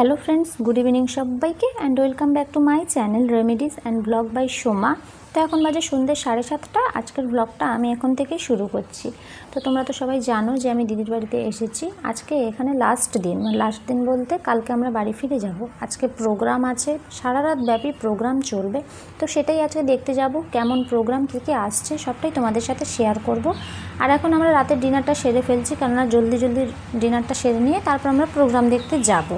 Hello friends, good evening সবাইকে and welcome back to my channel remedies and blog by Soma. তো এখন বাজে সন্ধ্যে 7:30। আজকের ব্লগটা আমি এখন থেকেই শুরু করছি। তো তোমরা তো সবাই জানো যে আমি দিদির বাড়িতে এসেছি। আজকে এখানে লাস্ট দিন বলতে কালকে আমরা বাড়ি ফিরে যাব। আজকে প্রোগ্রাম আছে, সারা রাত ব্যাপী প্রোগ্রাম চলবে। তো সেটাই আজকে দেখতে যাব, কেমন প্রোগ্রাম কী কী আসছে সবটাই তোমাদের সাথে শেয়ার করব। আর এখন আমরা রাতের ডিনারটা সেরে ফেলছি, কেননা জলদি ডিনারটা সেরে নিয়ে তারপর আমরা প্রোগ্রাম দেখতে যাব।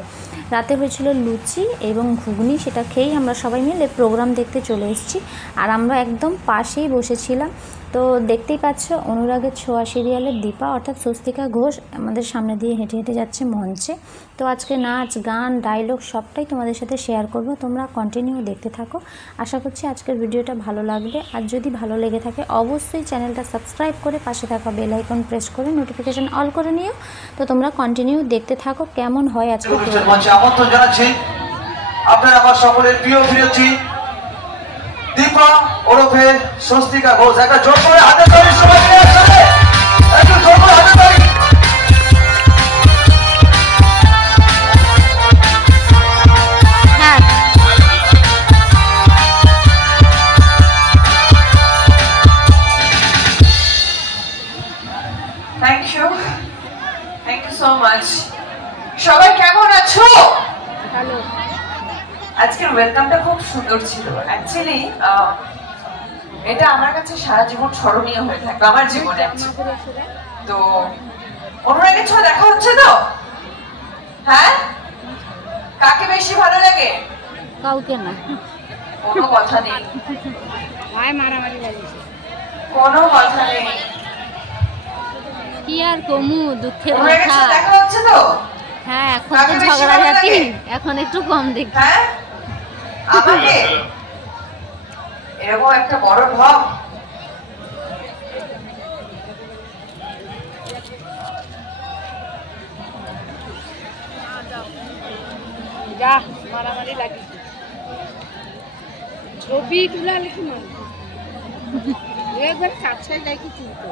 রাতে হয়েছিল লুচি এবং ঘুগনি, সেটা খেয়েই আমরা সবাই মিলে প্রোগ্রাম দেখতে চলে এসেছি। আর আমরা একদম পাশেই বসেছিলাম। তো দেখতেই পাচ্ছ অনুরাগের ছোঁয়া সিরিয়ালের দীপা অর্থাৎ স্বস্তিকা ঘোষ আমাদের সামনে দিয়ে হেঁটে হেঁটে যাচ্ছে মঞ্চে। তো আজকে নাচ গান ডায়লগ সবটাই তোমাদের সাথে শেয়ার করব, তোমরা কন্টিনিউ দেখতে থাকো। আশা করছি আজকের ভিডিওটা ভালো লাগবে। আর যদি ভালো লেগে থাকে অবশ্যই চ্যানেলটা সাবস্ক্রাইব করে পাশে থাকা বেল আইকন প্রেস করে নোটিফিকেশন অল করে নিও। তো তোমরা কন্টিনিউ দেখতে থাকো কেমন হয় আজকে। আমন্ত্রণ জানাচ্ছি আপনার আমার সকলের প্রিয় অভিনেত্রী দীপা ওরফে স্বস্তিকা ঘোষ। একটা জোর করে হাতে তালি, সবাই মিলে একসাথে একটু জোর করে হাতে তালি। Thank you so much. সবাই কেমন আছো? হ্যালো। আজকের ওয়েলকামটা খুব সুন্দর ছিল। অ্যাকচুয়ালি এটা আমার কাছে সারা জীবন স্মরণীয় হয়ে থাকবে আমার জীবনে। তো অনুরাগের ছোঁয়া দেখা হচ্ছে তো? হ্যাঁ, কাকে বেশি ভালো লাগে? কাউকে না, কোনো কথা নেই, মারামারি লাগিয়েছে, কোনো কথা নেই। কি আর কমু, দুঃখের কথা। দেখা হচ্ছে তো? হ্যাঁ, এখন তো ঝগড়াঝাটি এখন একটু কম দেখি। হ্যাঁ, আমাকে এরকম একটা বড় ঢপ। যা মারামারি লাগিয়েছে, ছবি তুলা লিখি মানে একবার কাছে যাই কি তুলতো।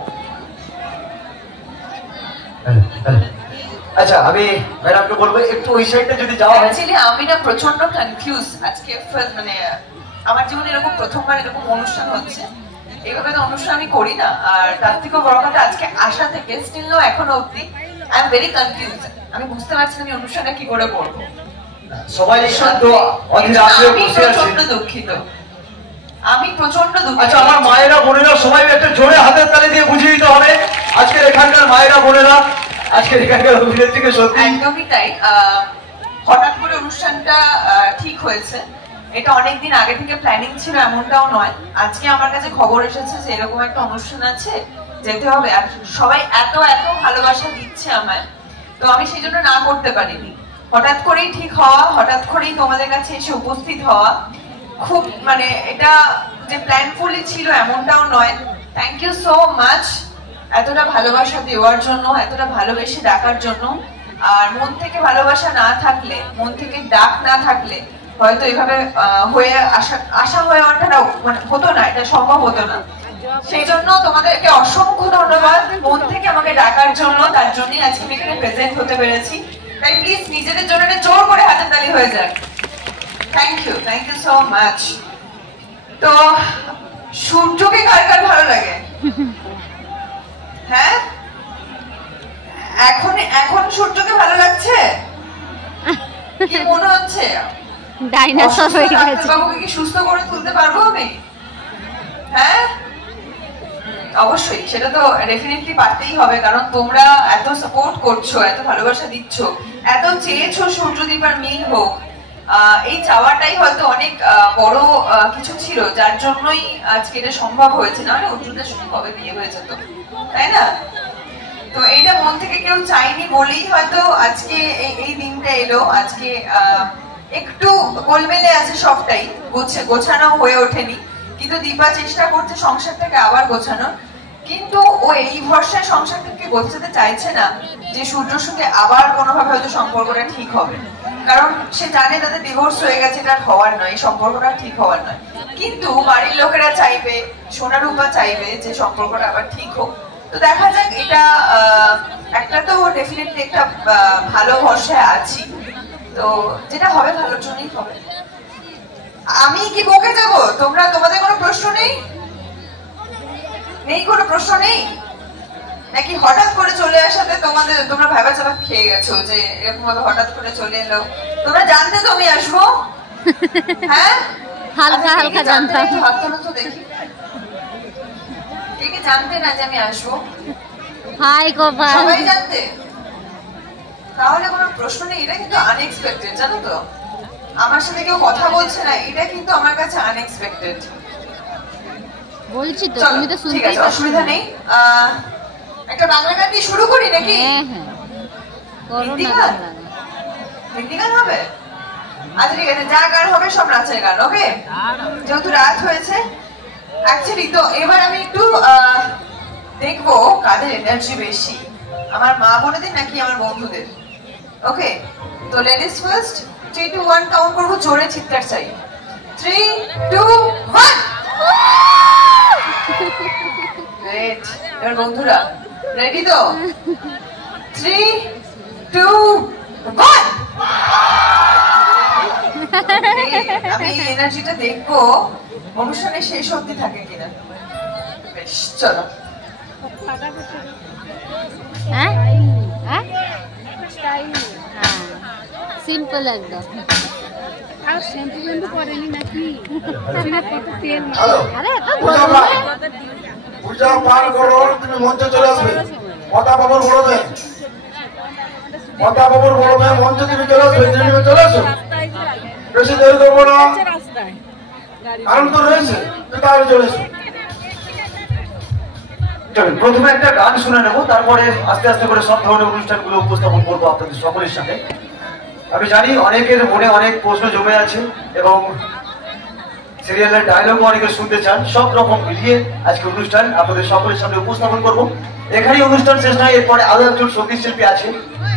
আচ্ছা, আমি ম্যাডামকে বলবো একটু ওই সাইডটা যদি যাওয়া হয়। অ্যাকচুয়ালি আমি না প্রচন্ড কনফিউজ আজকে। মানে আমার জীবনে এরকম প্রথমবার এরকম অনুষ্ঠান হচ্ছে। এইভাবে তো অনুষ্ঠান আমি করি না। আর তার থেকেও বড় কথা, আজকে আসা থেকে স্টিল নো এখনো অবধি আই এম ভেরি কনফিউজ। আমি বুঝতে পারছি না আমি অনুষ্ঠানটা কি করে করবো। সবাই তো অধীর আগ্রহে বসে আছেন। প্রচন্ড দুঃখিত, আমি প্রচন্ড দুঃখিত। আচ্ছা, আমার মায়েরা বোনেরা সবাই একটা জোরে হাতের তালি দিয়ে বুঝিয়ে দিতে হবে আজকের এখানকার মায়েরা বোনেরা, আজকের এখানকার অভিনেত্রীকে। সত্যি একদমই তাই। হঠাৎ করে অনুষ্ঠানটা ঠিক হয়েছে, এটা অনেকদিন আগে থেকে প্ল্যানিং ছিল এমনটাও নয়। আজকে আমার কাছে খবর এসেছে যে এরকম একটা অনুষ্ঠান আছে, যেতে হবে। আর সবাই এত এত ভালোবাসা দিচ্ছে আমায়, তো আমি সেই জন্য না করতে পারিনি। হঠাৎ করেই ঠিক হওয়া, হঠাৎ করেই তোমাদের কাছে এসে উপস্থিত হওয়া, খুব মানে এটা যে প্ল্যানফুলি ছিল এমনটাও নয়। থ্যাংক ইউ সো মাচ এতটা ভালোবাসা দেওয়ার জন্য, এতটা ভালোবেসে ডাকার জন্য। আর মন থেকে ভালোবাসা না থাকলে, মন থেকে ডাক না থাকলে হয়তো এভাবে হয়ে আশা হয়ে ওঠাটা মানে হতো না, এটা সম্ভব হতো না। সেই জন্য তোমাদেরকে অসংখ্য ধন্যবাদ মন থেকে আমাকে ডাকার জন্য। তার জন্যই আজকে আমি এখানে প্রেজেন্ট হতে পেরেছি। তাই প্লিজ নিজেদের জন্য জোর করে হাতে তালি হয়ে যাক। Thank you so much. তো সূর্যকে কার কার ভালো লাগে? হ্যাঁ, এখন সূর্যকে ভালো লাগছে? কি মনে হচ্ছে ডাইনোসর হয়ে গেছে? বাবুকে কি সুস্থ করে তুলতে পারবো আমি? হ্যাঁ, অবশ্যই, সেটা তো ডেফিনেটলি পারতেই হবে। কারণ তোমরা এত সাপোর্ট করছো, এত ভালোবাসা দিচ্ছ, এত চেয়েছো সূর্যদীপ আর মিল হোক। এই চাওয়াটাই হয়তো অনেক বড় কিছু ছিল, যার জন্যই আজকে এটা সম্ভব হয়েছে। না অর্জুনের সঙ্গে কবে বিয়ে হয়ে যেত, তাই না? তো এইটা মন থেকে কেউ চাইনি বলেই হয়তো আজকে এই দিনটা এলো। আজকে একটু গোলমেলে আছে সবটাই, গোছানো হয়ে ওঠেনি। কিন্তু দীপা চেষ্টা করছে সংসারটাকে আবার গোছানোর। কিন্তু ও এই ভরসায় সংসারটাকে গোছাতে চাইছে না যে সূর্যর সঙ্গে আবার কোনোভাবে হয়তো সম্পর্কটা ঠিক হবে। কারণ সে জানে তাদের ডিভোর্স হয়ে গেছে, এটা হওয়ার নয়, এই সম্পর্কটা ঠিক হওয়ার নয়। কিন্তু বাড়ির লোকেরা চাইবে, সোনারূপা চাইবে যে সম্পর্কটা আবার ঠিক হোক। তো দেখা যাক, এটা একটা তো ডেফিনেটলি একটা ভালো ভরসায় আছি। তো যেটা হবে ভালোর জন্যই হবে। আমি কি বকে যাব? তোমাদের কোনো প্রশ্ন নেই? নেই কোনো প্রশ্ন নেই? নাকি হঠাৎ করে চলে আসাতে তোমরা ভাবা চাপা খেয়ে গেছো যে এরকম ভাবে হঠাৎ করে চলে এলো? তোমরা জানতে তো আমি আসবো? হ্যাঁ, হালকা হালকা জানতাম। হাত তোলো তো দেখি, কে জানতে না যে আমি আসবো? হাই গোপাল, সবাই জানতে? তাহলে কোনো প্রশ্ন নেই। এটা কিন্তু আনএক্সপেক্টেড, জানো তো? আমার সাথে কেউ কথা বলছে না, এটা কিন্তু আমার কাছে আনএক্সপেক্টেড। বলছি তো, চলো, তুমি তো ঠিক শুনতেই আছে, পাচ্ছ। অসুবিধা নেই। একটা বাংলা গান দিয়ে শুরু করি নাকি? হ্যাঁ হ্যাঁ, করো হিন্দি না গান? বাংলা গান। হিন্দি গান হবে? আচ্ছা ঠিক আছে, যা গান হবে সব নাচের গান, ওকে? যেহেতু রাত হয়েছে অ্যাকচুয়ালি, তো এবার আমি একটু দেখবো কাদের এনার্জি বেশি, আমার মা বোনেদের নাকি আমার বন্ধুদের। ওকে, তো লেডিস ফার্স্ট। 3 2 1 কাউন্ট করবো, জোরে চিৎকার চাই। 3 2 1। গ্রেট। এবার বন্ধুরা রেডি তো? 3 2 1। আমি এনার্জিটা দেখবো অনুষ্ঠানে শেষ অবধি থাকে কিনা। বেশ, চলো। হ্যাঁ হ্যাঁ, স্টাইল সিম্পল একদম। আর শ্যাম্পু কিন্তু করেনি নাকি? না, কত তেল হ্যালো, আরে এত পূজা বড় মা, পূজা পার করো, তুমি মঞ্চে চলে আসবে। কথা বাবুর বড় মেয়ে, কথা বাবুর বড় মেয়ে মঞ্চে তুমি চলে আসবে। তুমি চলে আসো, বেশি দেরি করবো না, রাস্তায় কারণ তো রয়েছে, তুমি তাহলে চলে এসো। চলুন, প্রথমে একটা গান শুনে নেবো, তারপরে আস্তে আস্তে করে সব ধরনের অনুষ্ঠানগুলো উপস্থাপন করবো আপনাদের সকলের সামনে। আমি জানি অনেকের মনে অনেক প্রশ্ন জমে আছে এবং সিরিয়ালের ডায়লগ অনেকে শুনতে চান। সব রকম মিলিয়ে আজকে অনুষ্ঠান আপনাদের সকলের সামনে উপস্থাপন করবো। এখানেই অনুষ্ঠান শেষ নয়, এরপরে আরো একজন সঙ্গীত শিল্পী আছে,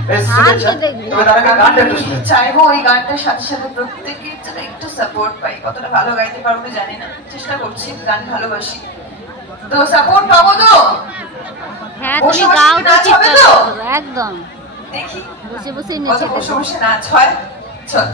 বেশ শুনেছেন। তবে তার আগে গানটা একটু শুনে চাইবো ওই গানটার সাথে সাথে প্রত্যেকের যেন একটু সাপোর্ট পাই। কতটা ভালো গাইতে পারবো জানি না, চেষ্টা করছি, গান ভালোবাসি তো। সাপোর্ট পাবো তো? হ্যাঁ, বসে তুমি বসে গাও তো, নাচ হবে চিৎকার তো? করো, একদম দেখি বসে বসে কত নেচে বসে দেবো। বসে নাচ হয়। চল।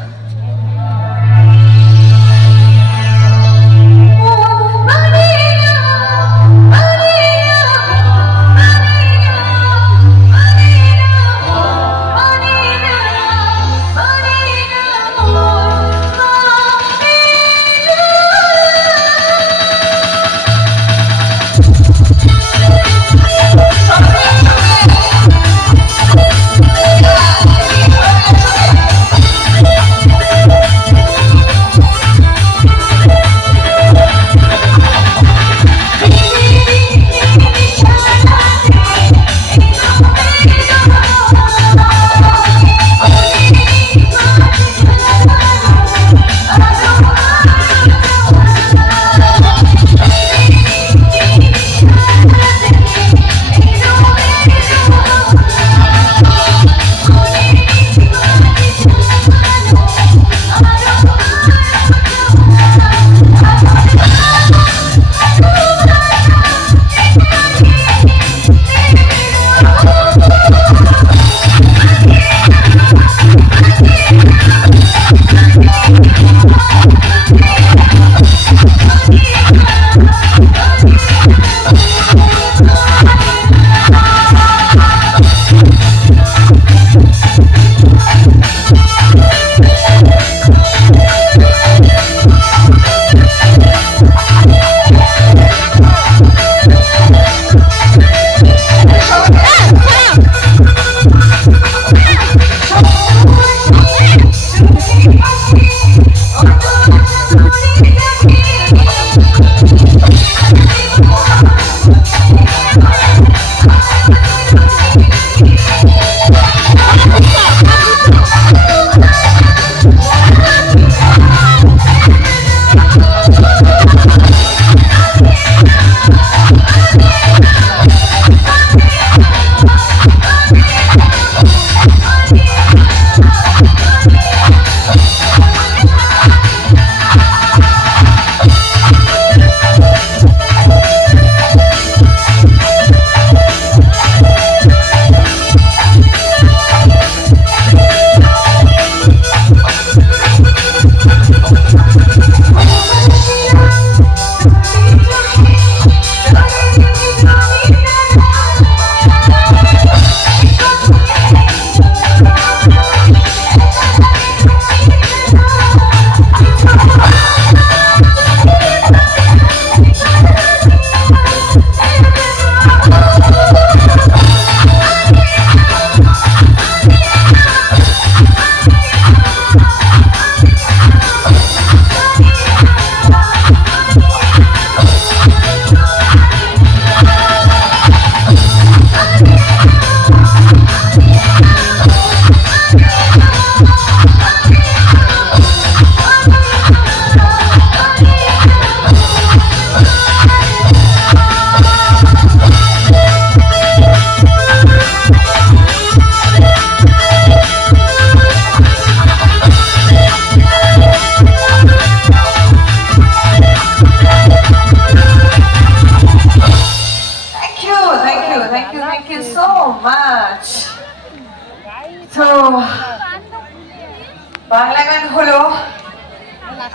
বাংলা গান হলো,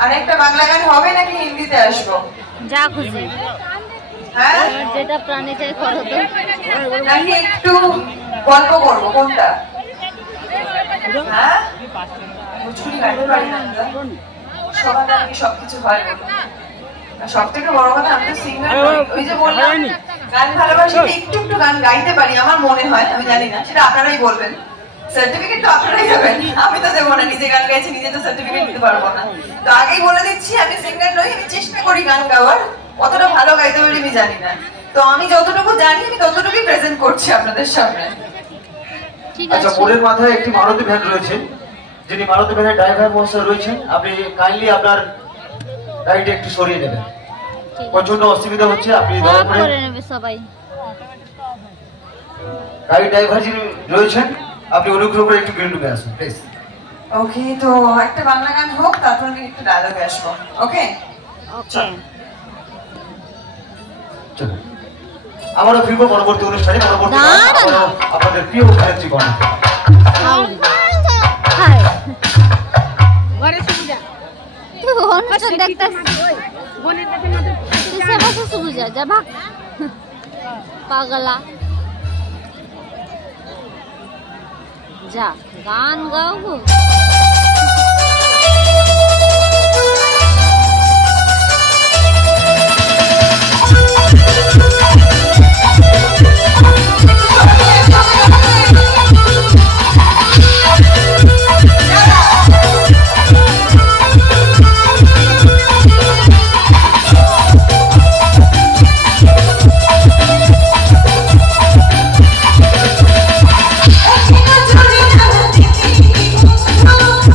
আরেকটা বাংলা গান হবে নাকি হিন্দিতে আসবো? যা খুশি, হ্যাঁ, যেটা প্রাণে চাই করো তো। নাকি একটু গল্প করবো, কোনটা? হ্যাঁ, ভোজপুরি গাইতে পারি না আমরা, সবার নাকি সবকিছু হয় না। সব থেকে বড় কথা, আমি তো সিঙ্গার নই। ওই যে বললাম গান ভালোবাসি, একটু একটু গান গাইতে পারি আমার মনে হয়, আমি জানি না, সেটা আপনারাই বলবেন। সার্টিফিকেট তো আপনারাই দেবেন, আমি তো দেবো না। নিজে গান গাইছি, নিজে তো সার্টিফিকেট দিতে পারবো না। তো আগেই বলে দিচ্ছি, আমি সিঙ্গার নই, আমি চেষ্টা করি গান গাওয়ার, অতটা ভালো গাইতে পারি আমি জানি না। তো আমি যতটুকু জানি আমি ততটুকুই প্রেজেন্ট করছি আপনাদের সামনে। আচ্ছা, বোর্ডের মাথায় একটি মারুতি ভ্যান রয়েছে, যিনি মারুতি ভ্যানের ড্রাইভার মহাশয় রয়েছেন, আপনি কাইন্ডলি আপনার গাড়িটা একটু সরিয়ে নেবেন, প্রচন্ড অসুবিধা হচ্ছে। আপনি দয়া করে নেবে সবাই। গাড়ি ড্রাইভার যিনি রয়েছেন, আপনি অনুগ্রহ করে একটু গ্রিন রুমে আসুন প্লিজ। ওকে, তো একটা বাংলা গান হোক, তারপর আমি একটু ডায়লগে আসবো। ওকে, ওকে, চলুন। আমারও ফিরবো পরবর্তী অনুষ্ঠানে, পরবর্তী আপনাদের প্রিয় অভিনেত্রী গণ। ঘরে সুবিধা অনুষ্ঠান দেখতে বোনের কাছে মাত্র কিসে বসে সুবিধা যা ভাগ পাগলা, যা গান গাও গো। Oh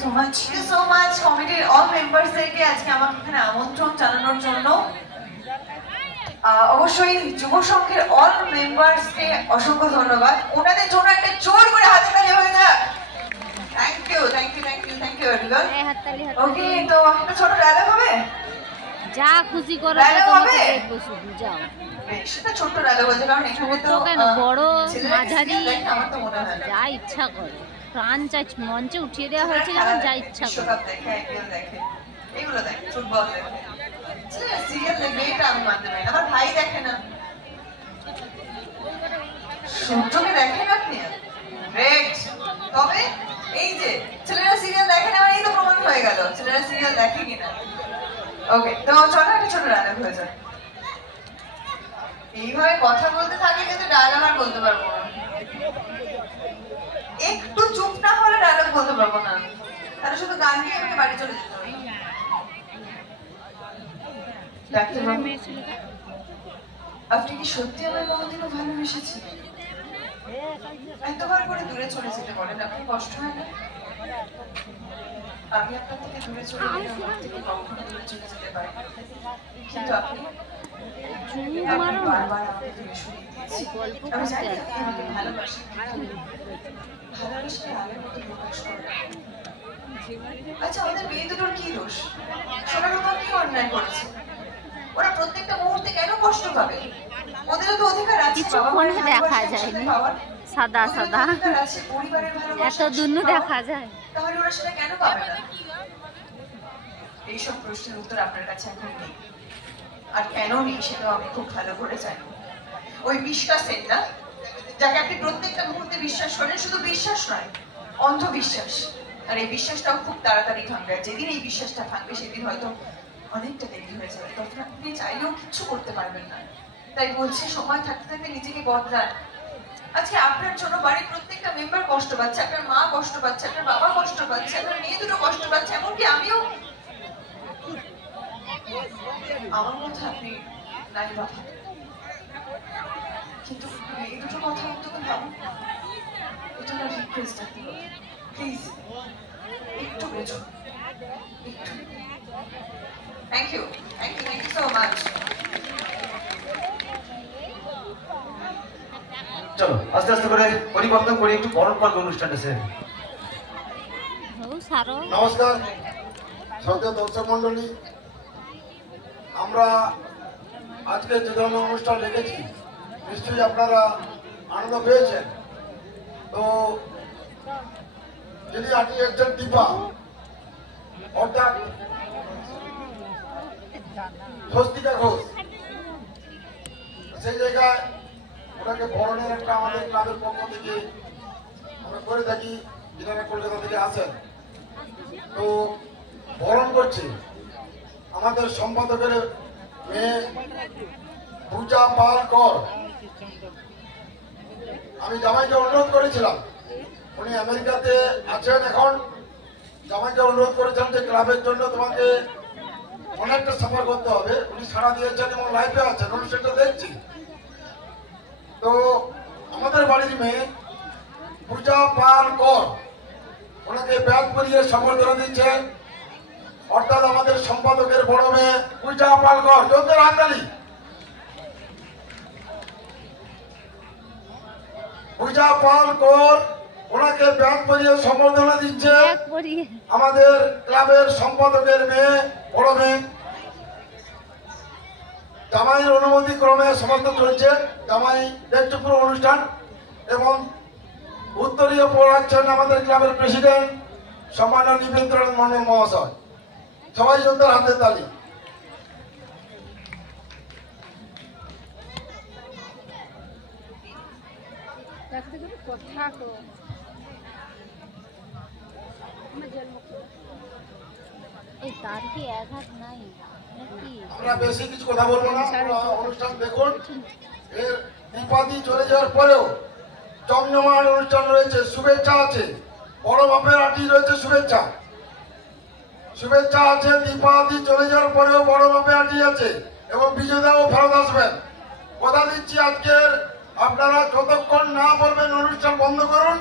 so much, thank you so much কমিটির অল মেম্বার্সদেরকে আজকে আমাকে এখানে আমন্ত্রণ জানানোর জন্য। অবশ্যই যুব সংঘের অল মেম্বার্সকে অসংখ্য ধন্যবাদ। ওনাদের জন্য একটা জোর করে হাততালি হয়ে যাক। Thank you thank you thank you thank you everyone. Okay, তো একটা ছোট ডায়লগ হবে, যা খুশি করো ডায়লগ হবে, দেখবো শুধু যাও। সেটা ছোট্ট ডায়লগ আছে, কারণ এখানে তো কেন বড় মাঝারি আমার তো মনে হয় যা ইচ্ছা করো, প্রাণ চাই মঞ্চে উঠিয়ে দেওয়া হয়েছে যখন যা ইচ্ছা করো। বিশ্বকাপ দেখে, আইপিএল দেখে, এগুলো দেখে, ফুটবল দেখে, সিরিয়াল দেখবে, এটা আমি মানতে পারি না। আমার ভাই দেখে না, সূর্যকে দেখেন আপনি, গ্রেট। তবে এই যে ছেলেরা সিরিয়াল দেখে না, এই তো প্রমাণ হয়ে গেল ছেলেরা সিরিয়াল দেখে কিনা। ওকে, তো চলো একটা ছোট ডায়লগ হয়ে যায়। এইভাবে কথা বলতে থাকলে কিন্তু ডায়লগ আর বলতে পারবো না। একটু চুপ না হলে ডায়লগ বলতে পারবো না, তাহলে শুধু গান গিয়ে আমাকে বাড়ি চলে যেতে হবে। ডাক্তারবাবু, আপনি কি সত্যি আমায় কোনোদিনও ভালোবেসেছেন? এতবার করে দূরে চলে যেতে বলেন, আপনার কষ্ট হয় না? আমি আপনার থেকে দূরে চলে গেলে আমার থেকে কখনো দূরে চলে যেতে পারি, কিন্তু আপনি বারবার আমাকে দূরে সরিয়ে দিয়েছেন। আমি জানি আপনি আমাকে ভালোবাসেন, ভালোবাসলে আলোর মতো প্রকাশ করেন। আচ্ছা, আমাদের মেয়ে দুটোর কি দোষ? সোনার উপর কি অন্যায় করেছে? ওরা প্রত্যেকটা মুহূর্তে কেন কষ্ট পাবে? ওদেরও তো অধিকার আছে, কিছুক্ষণ দেখা যায় না, সাদা সাদা পরিবারের এত দুনু দেখা যায়, তাহলে ওরা সেটা কেন পাবে না? এইসব প্রশ্নের উত্তর আপনার কাছে এখন নেই, আর কেন নেই সেটাও আমি খুব ভালো করে জানি। ওই বিশ্বাস সেন না, যাকে আপনি প্রত্যেকটা মুহূর্তে বিশ্বাস করেন, শুধু বিশ্বাস নয়, অন্ধবিশ্বাস। আর এই বিশ্বাসটাও খুব তাড়াতাড়ি ভাঙবে, আর যেদিন এই বিশ্বাসটা ভাঙবে সেদিন হয়তো অনেকটা দেরি হয়ে যাবে, তখন আপনি চাইলেও কিচ্ছু করতে পারবেন না। তাই বলছি, সময় থাকতে থাকতে নিজেকে বদলান। আজকে আপনার জন্য বাড়ির প্রত্যেকটা মেম্বার কষ্ট পাচ্ছে, আপনার মা কষ্ট পাচ্ছে, আপনার বাবা কষ্ট পাচ্ছে, আপনার মেয়ে দুটো কষ্ট পাচ্ছে, এমনকি আমিও। আমার মধ্যে আপনি নাই বাবা, কিন্তু মেয়ে দুটোর কথা অন্তত ভাবুন। এটা না রিকোয়েস্ট, প্লিজ একটু বোঝুন, একটু। Thank you thank you thank you so much. চলো আস্তে আস্তে করে পরিবর্তন করি, একটু বরণ পর্ব অনুষ্ঠানটা স্যার। নমস্কার শ্রদ্ধেয় দর্শক মন্ডলী, আমরা আজকে যে ধরনের অনুষ্ঠান রেখেছি নিশ্চয়ই আপনারা আনন্দ পেয়েছেন। তো যিনি আটি এসছেন দীপা, অর্থাৎ স্বস্তিকা ঘোষ, সেই জায়গায় ওনাকে বরণের একটা আমাদের ক্লাবের পক্ষ থেকে আমরা করে থাকি, যেখানে কলকাতা থেকে আসেন। তো বরণ করছে আমাদের সম্পাদকের মেয়ে পূজা পাল কর। আমি জামাইকে অনুরোধ করেছিলাম, উনি আমেরিকাতে আছেন এখন, জামাইকে অনুরোধ করেছিলাম যে ক্লাবের জন্য তোমাকে অনেকটা সফর করতে হবে। উনি সাড়া দিয়েছেন এবং লাইফে আছেন, অনুষ্ঠানটা দেখছি। তো আমাদের বাড়ির মেয়ে পূজা পাল কর, ওনাকে ব্যাগ পরিয়ে সম্বর্ধনা দিচ্ছেন, অর্থাৎ আমাদের সম্পাদকের বড় মেয়ে পূজা পাল কর। জোরদার হাততালি। পূজা পাল কর ওনাকে ব্যাগ পরিয়ে সম্বর্ধনা দিচ্ছে আমাদের ক্লাবের সম্পাদকের মেয়ে, বড় মেয়ে। জামাইয়ের অনুমতি ক্রমে সমস্ত চলছে, জামাই দেখছে পুরো অনুষ্ঠান, এবং উত্তরীয় পড়াচ্ছেন আমাদের ক্লাবের প্রেসিডেন্ট সম্মানীয় নিবেন্দ্রনাথ মন্ডল মহাশয়। সবাই জোরদার হাতের তালি। তার কি আঘাত নাই নাকি? আমরা বেশি কিছু কথা বলবো না, অনুষ্ঠান দেখুন। এর দীপাদি চলে যাওয়ার পরেও জমজমাট অনুষ্ঠান রয়েছে, শুভেচ্ছা আছে, বড় বাপের আটি রয়েছে, শুভেচ্ছা শুভেচ্ছা আছে। দীপাদি চলে যাওয়ার পরেও বড় বাপের আটি আছে, এবং বিজয়দাও ফেরত আসবেন। কথা দিচ্ছি আজকের আপনারা যতক্ষণ না বলবেন অনুষ্ঠান বন্ধ করুন,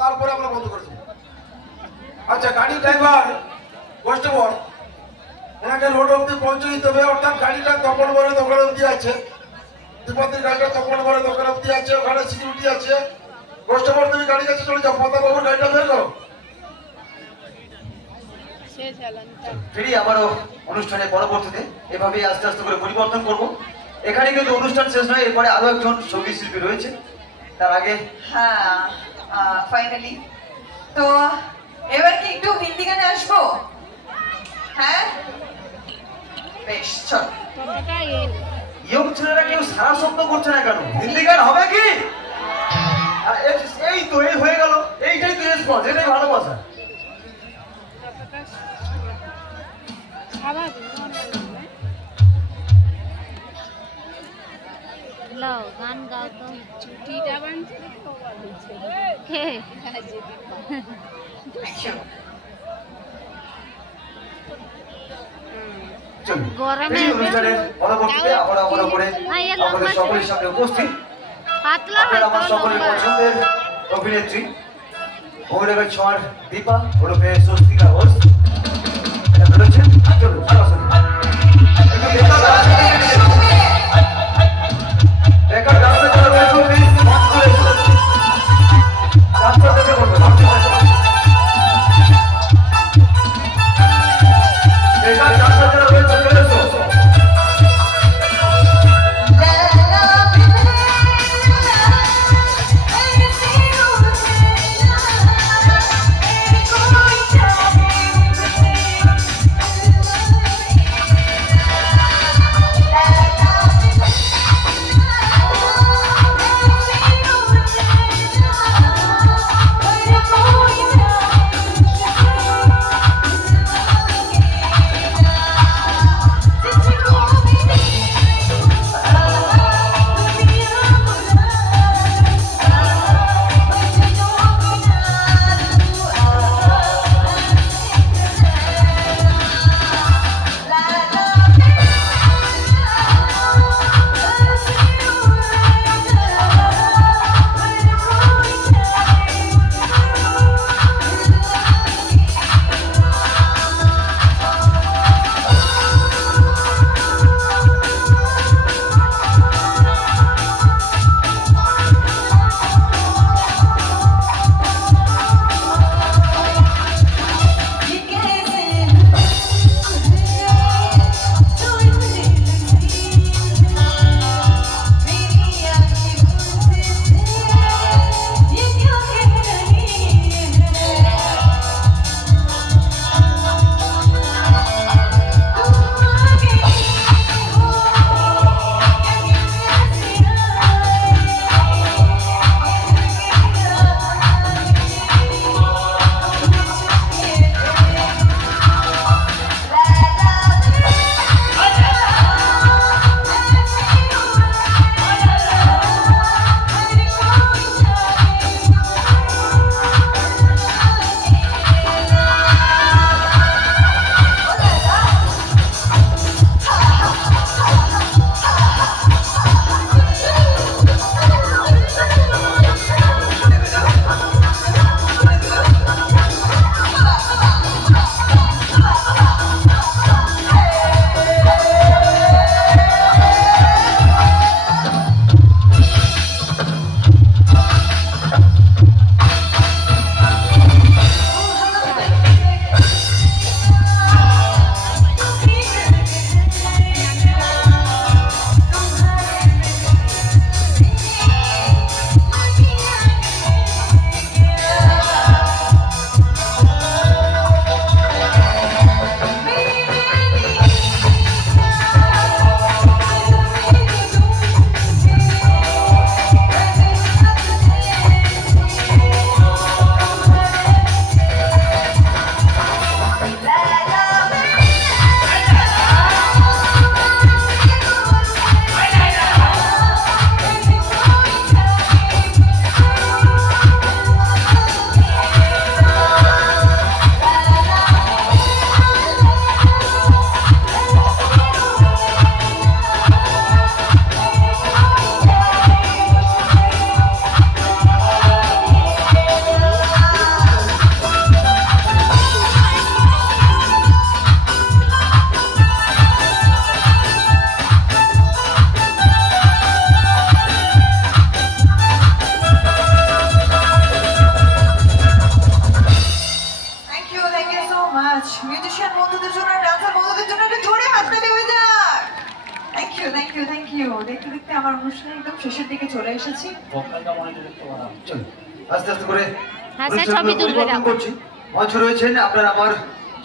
তারপরে আমরা বন্ধ করে দেবো। আচ্ছা, গাড়ি ড্রাইভার কনস্টেবল ওনাকে রোড অব্দি পৌঁছে দিতে হবে, অর্থাৎ গাড়িটা তপন বলে দোকান অব্দি আছে, দীপান্তির গাড়িটা তপন বলে দোকান অব্দি আছে, ওখানে সিকিউরিটি আছে। কনস্টেবল তুমি গাড়ি কাছে চলে যাও, প্রতাপবাবুর গাড়িটা বের করো। ফিরি আবারও অনুষ্ঠানের পরবর্তীতে এভাবেই আস্তে আস্তে করে পরিবর্তন করব। এখানে কিন্তু অনুষ্ঠান শেষ নয়, এরপরে আরো একজন সঙ্গীত শিল্পী রয়েছে। তার আগে হ্যাঁ, ফাইনালি তো এবার কি একটু হিন্দি গানে আসবো? হ্যাঁ, বেশ, চল। ইয়ং ছেলেরা কেউ সারা শব্দ করছে না কেন? হিন্দি গান হবে কি? এই তো, এই হয়ে গেল, এইটাই তো রেসপন্স, এটাই ভালোবাসা। লাও গান গাও তো। ছুটিটা বানছে কে? গরমে অনুষ্ঠানের পরবর্তীতে আবার করে আমাদের সকলের সামনে উপস্থিত পাতলা আমার সকলের পছন্দের অভিনেত্রী ভৈরবের ছোঁয়ার দীপা ওরফে স্বস্তিকা ঘোষ রয়েছেন। চলুন সরাসরি বেকার রাস্তা চলে রয়েছে, প্লিজ বন্ধ করে রাস্তা থেকে বলবো বেকার রাস্তা চলে রয়েছে, চলে এসো। Thank you. দেখতে দেখতে আমার অনুষ্ঠান একদম শেষের দিকে চলে এসেছি। চল আস্তে আস্তে করে হ্যাঁ স্যার, ছবি তুলবে না। করছি। মঞ্চে রয়েছেন আপনার আমার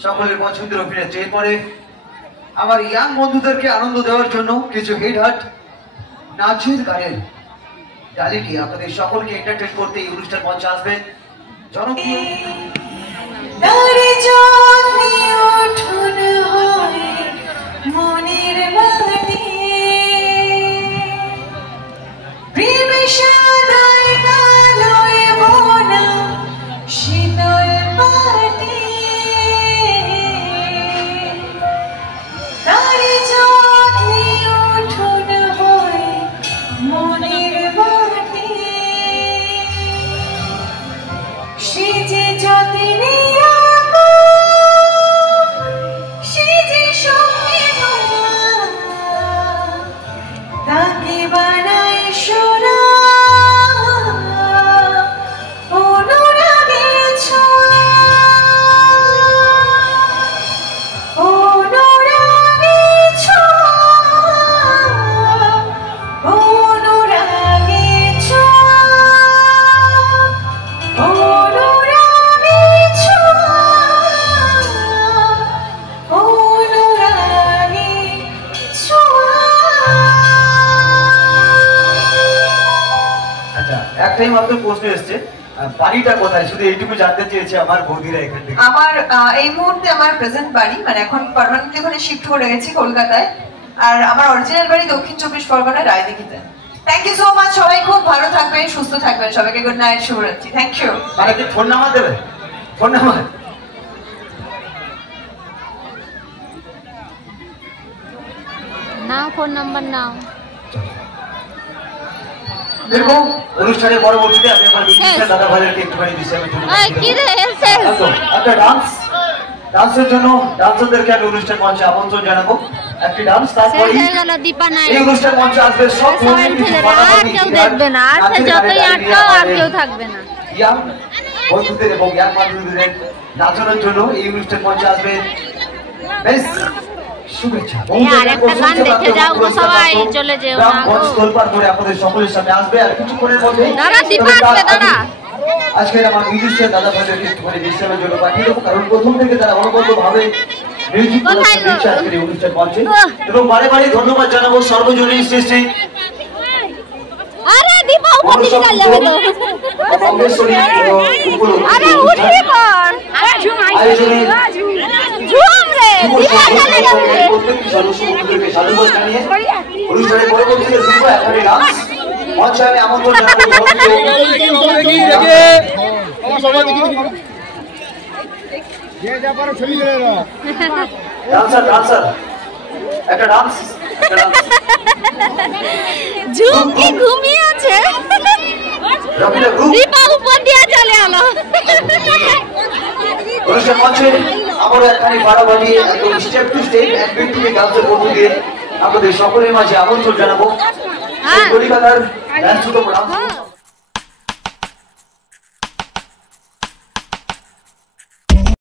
সকলের পছন্দের অভিনেত্রী। এরপরে আমার ইয়াং বন্ধুদেরকে আনন্দ দেওয়ার জন্য কিছু হিট হাট নাচের গানের ডালিটি আপনাদের সকলকে এন্টারটেইন করতে এই অনুষ্ঠান মঞ্চে আসবে জনপ্রিয় মনের বাড়ি প্রেম সাদার কালোয় বোনা শীতল পাটি তারি যত্নে উঠুন হয়ে মনের বাড়ি সে যে যত্নে তাকে বানায় সোনা অনুরাগে ছোঁয়া অনুরাগে ছোঁয়া অনুরাগে ছোঁয়া অনুরাগে ছোঁয়া অনুরাগে ছোঁয়া। আচ্ছা একটাই মাত্র প্রশ্ন এসছে বাড়িটা কোথায় শুধু এইটুকু জানতে চেয়েছি আমার বৌদিরা এখান থেকে। আমার এই মুহূর্তে আমার প্রেজেন্ট বাড়ি মানে এখন পার্মানেন্টলি ওখানে শিফট করে গেছি কলকাতায়। আর আমার অরিজিনাল বাড়ি দক্ষিণ 24 পরগনার রায়দিঘিতে। Thank you so much. সবাই খুব ভালো থাকবেন, সুস্থ থাকবেন। সবাইকে গুড নাইট, শুভরাত্রি। Thank you. মানে কি ফোন নাম্বার দেবে? ফোন নাম্বার নাও, ফোন নাম্বার নাও। দেখো অনুষ্ঠানের পরবর্তীতে আমি আমার মিউজিশিয়ান দাদা ভাইদেরকে একটুখানি বিশ্রামের জন্য একটা ডান্সের জন্য ডান্সারদেরকে আমি অনুষ্ঠান মঞ্চে আমন্ত্রণ জানাবো। একটি ডান্স, তারপরে এই অনুষ্ঠান মঞ্চে আসবে সব দেখবে না, আর যতই আটকাও আর কেউ থাকবে না। ইয়াং বন্ধুদের এবং ইয়াং বান্ধবীদের নাচানোর জন্য এই অনুষ্ঠান মঞ্চে আসবে বেশ শুভেচ্ছা। আরেকটা গান দেখে যাও গো সবাই, চলে যেও না গো। মঞ্চ তোলপাড় করে আপনাদের সকলের সামনে আসবে আর কিছুক্ষণের মধ্যে দাঁড়া, দীপা আসবে, দাঁড়া। আজকের আমার মিউজিশিয়ান দাদা ভাইদেরকে একটুখানি বিশ্রামের জন্য পাঠিয়ে দেবো, কারণ প্রথম থেকে তারা অনবদ্যভাবে মিউজিক দিচ্ছে আজকের এই অনুষ্ঠান মঞ্চে। এবং বারে বারে ধন্যবাদ জানাবো সর্বজনীন সৃষ্টি আরে দীপা উপর দিকে চলে যাবে তো। আরে উঠে পড়, আয়োজনে ঝুম রে, দীপা চলে যাবে। প্রত্যেকটি সদস্যকে সাধুবাদ জানিয়ে অনুষ্ঠানের পরবর্তীতে শুরু একটি ডান্স মঞ্চে আমি আমন্ত্রণ জানাবো ডান্সার ডান্সার একটা ডান্স ঝুমকি ঘুমিয়ে আছে, দীপা উপর দিয়ে চলে এলো। অনুষ্ঠান মঞ্চে আবারও একখানি বাড়াবাড়ি একদম স্টেপ টু স্টেপ এক ব্যক্তিকে ডান্সের মধ্য দিয়ে আপনাদের সকলের মাঝে আমন্ত্রণ জানাবো কলকাতার ডান্স